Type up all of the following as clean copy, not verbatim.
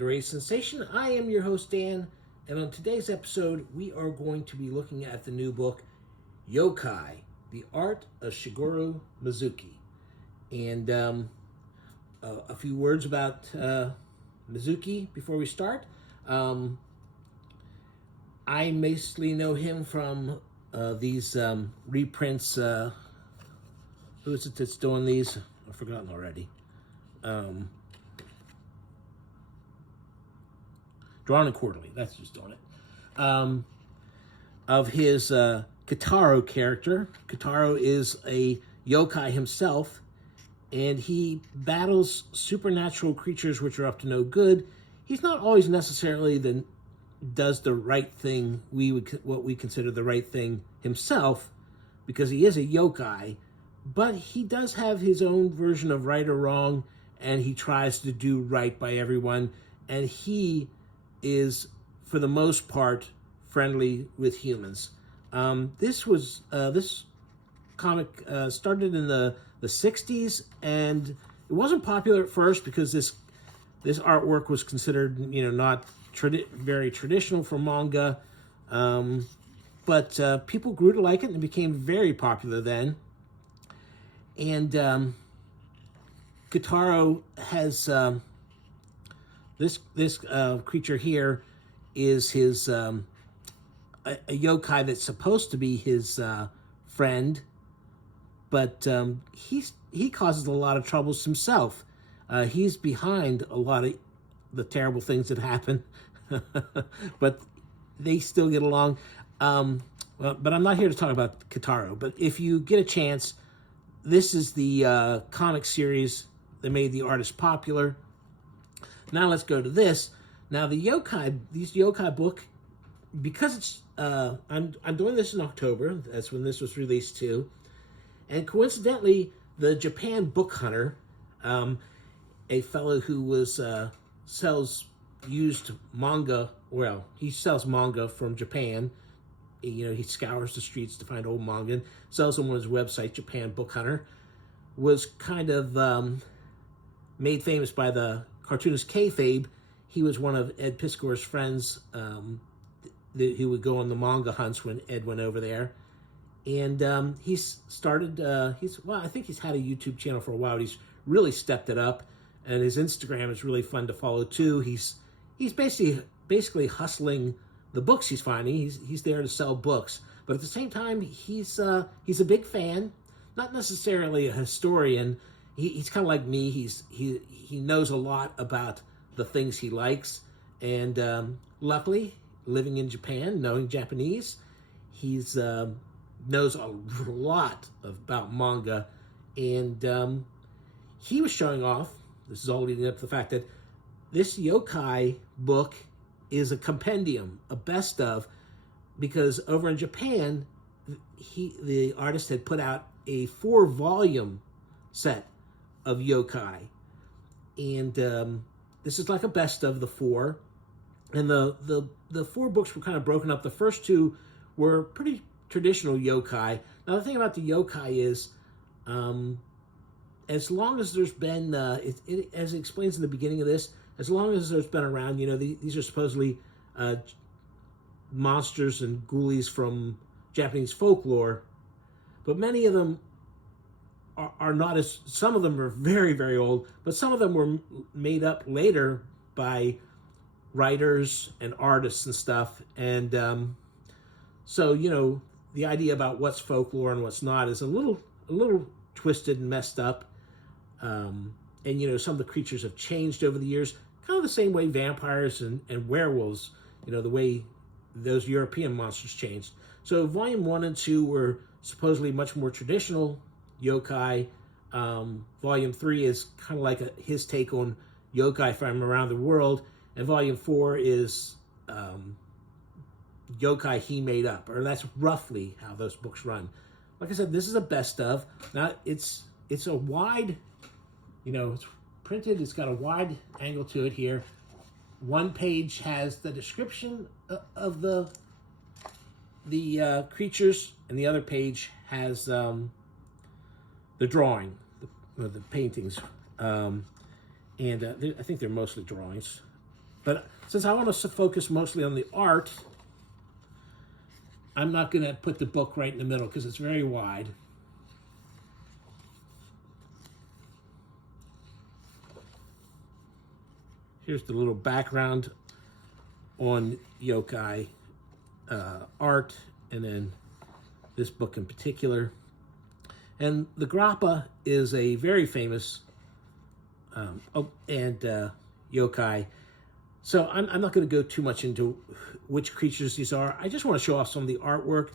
to Raise Sensation. I am your host, Dan, and on today's episode, we are going to be looking at the new book, Yokai, The Art of Shigeru Mizuki. And a few words about Mizuki before we start. I mostly know him from these reprints. Who is it that's doing these? I've forgotten already. Drawn and Quarterly, that's who's doing it. Of his Kitaro character. Kitaro is a yokai himself, and he battles supernatural creatures which are up to no good. He's not always necessarily does the right thing, what we consider the right thing himself, because he is a yokai, but he does have his own version of right or wrong, and he tries to do right by everyone, and he is, for the most part, friendly with humans. This comic started in the 60s, and it wasn't popular at first because this artwork was considered, not very traditional for manga, but people grew to like it and it became very popular then. And Kitaro has this creature here is his a yokai that's supposed to be his friend, but he causes a lot of troubles himself. He's behind a lot of the terrible things that happen, but they still get along. But I'm not here to talk about Kitaro. But if you get a chance, this is the comic series that made the artist popular. Now let's go to this. Now these yokai book, because it's I'm doing this in October. That's when this was released too, and coincidentally, the Japan Book Hunter, a fellow who sells used manga. Well, he sells manga from Japan. He scours the streets to find old manga and sells them on his website, Japan Book Hunter. Was kind of made famous by the cartoonist Kayfabe. He was one of Ed Piskor's friends who would go on the manga hunts when Ed went over there. And he's started, I think he's had a YouTube channel for a while. He's really stepped it up. And his Instagram is really fun to follow too. He's basically hustling the books he's finding. He's there to sell books. But at the same time, he's a big fan. Not necessarily a historian. He's kind of like me. He knows a lot about the things he likes, and luckily, living in Japan, knowing Japanese, he's knows a lot about manga, and he was showing off. This is all leading up to the fact that this yokai book is a compendium, a best of, because over in Japan, the artist had put out a 4-volume set of yokai, and this is like a best of the 4, and the 4 books were kind of broken up. The first 2 were pretty traditional yokai. Now the thing about the yokai is, as long as there's been, as it explains in the beginning of this, as long as there's been around, these are supposedly monsters and ghoulies from Japanese folklore, but many of them are not as, some of them are very, very old, but some of them were made up later by writers and artists and stuff. And so, the idea about what's folklore and what's not is a little twisted and messed up. And, some of the creatures have changed over the years, kind of the same way vampires and werewolves, the way those European monsters changed. So volume 1 and 2 were supposedly much more traditional yokai. Volume 3 is kind of like his take on yokai from around the world, and volume 4 is yokai he made up, or that's roughly how those books run. Like I said, this is a best of. Now it's a wide, it's printed. It's got a wide angle to it here. One page has the description of the creatures, and the other page has the drawing, the paintings, and I think they're mostly drawings. But since I want to focus mostly on the art, I'm not going to put the book right in the middle because it's very wide. Here's the little background on Yokai art, and then this book in particular. And the grappa is a very famous yokai. So I'm not going to go too much into which creatures these are. I just want to show off some of the artwork.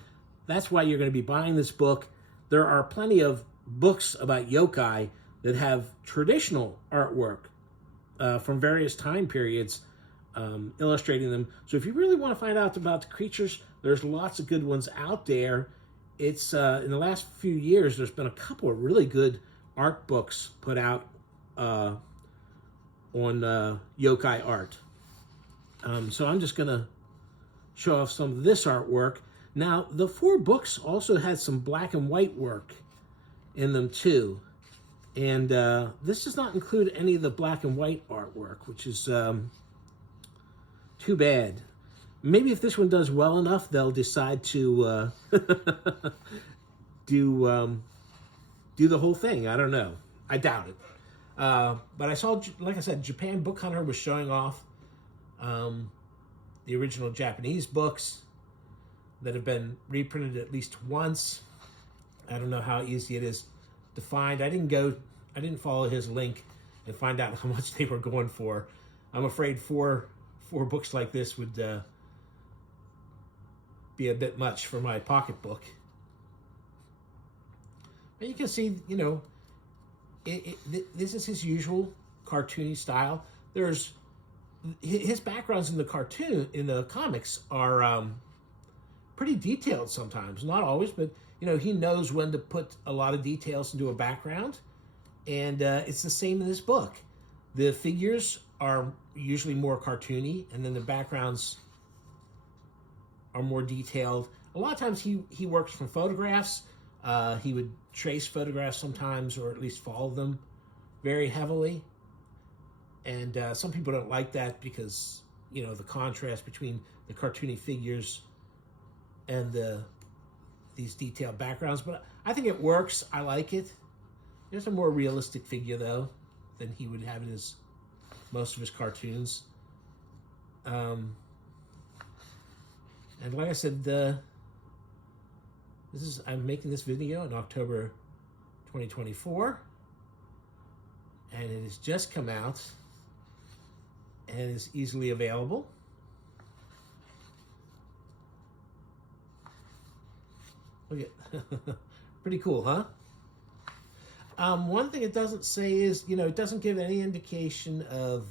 That's why you're going to be buying this book. There are plenty of books about yokai that have traditional artwork from various time periods illustrating them. So if you really want to find out about the creatures, there's lots of good ones out there. It's in the last few years, there's been a couple of really good art books put out on yokai art. So I'm just going to show off some of this artwork. Now, the 4 books also had some black and white work in them too. And this does not include any of the black and white artwork, which is too bad. Maybe if this one does well enough, they'll decide to do the whole thing. I don't know. I doubt it. But I saw, like I said, Japan Book Hunter was showing off the original Japanese books that have been reprinted at least once. I don't know how easy it is to find. I didn't follow his link and find out how much they were going for. I'm afraid four books like this would be a bit much for my pocketbook. But you can see, you know, this is his usual cartoony style. There's his backgrounds in the comics are pretty detailed sometimes. Not always, but you know, he knows when to put a lot of details into a background, and it's the same in this book. The figures are usually more cartoony, and then the backgrounds are more detailed. A lot of times he works from photographs. He would trace photographs sometimes, or at least follow them very heavily. And some people don't like that because, you know, the contrast between the cartoony figures and these detailed backgrounds. But I think it works. I like it. There's a more realistic figure, though, than he would have in most of his cartoons. And like I said, I'm making this video in October 2024, and it has just come out and is easily available. Look at pretty cool, huh? One thing it doesn't say is, you know, it doesn't give any indication of,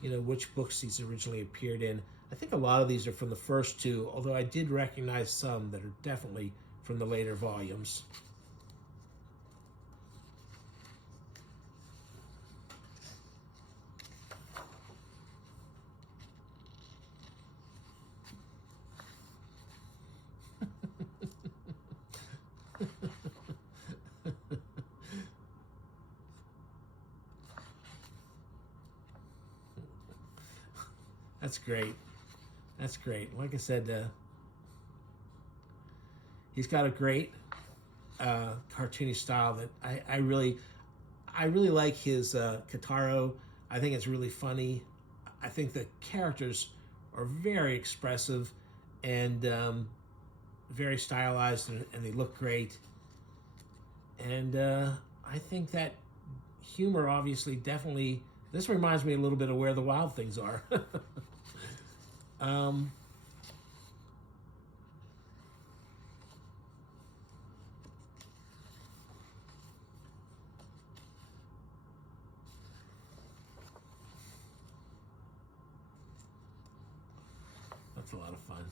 you know, which books these originally appeared in. I think a lot of these are from the first 2, although I did recognize some that are definitely from the later volumes. That's great. That's great. Like I said, he's got a great cartoony style that I really like his Kitaro. I think it's really funny. I think the characters are very expressive and very stylized, and they look great. And I think that humor, obviously, definitely. This reminds me a little bit of Where the Wild Things Are. That's a lot of fun.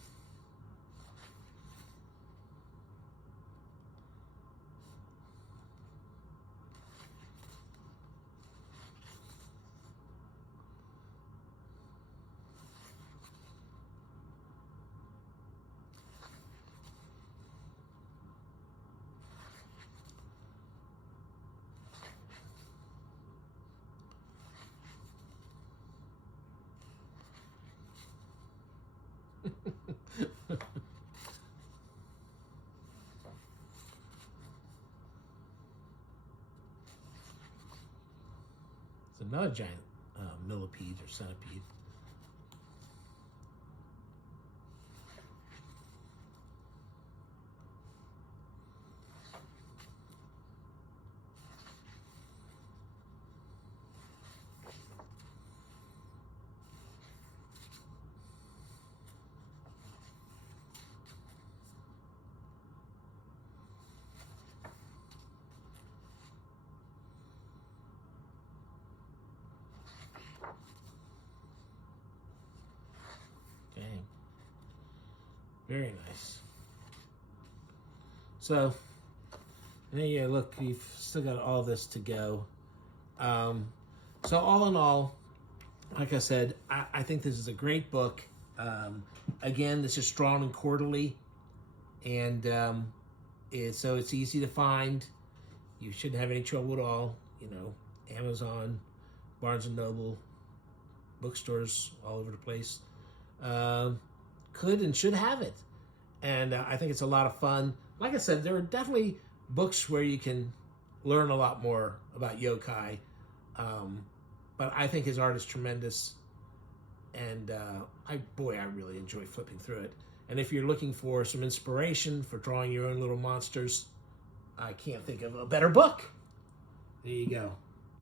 another giant millipede or centipede. Dang. Very nice. So, and then yeah, look, we've still got all this to go. So all in all, like I said, I think this is a great book. Again, this is drawn and quarterly, and so it's easy to find. You shouldn't have any trouble at all. You know, Amazon, Barnes and Noble, bookstores all over the place could and should have it. And I think it's a lot of fun. Like I said, there are definitely books where you can learn a lot more about yokai. But I think his art is tremendous. And I really enjoy flipping through it. And if you're looking for some inspiration for drawing your own little monsters, I can't think of a better book. There you go.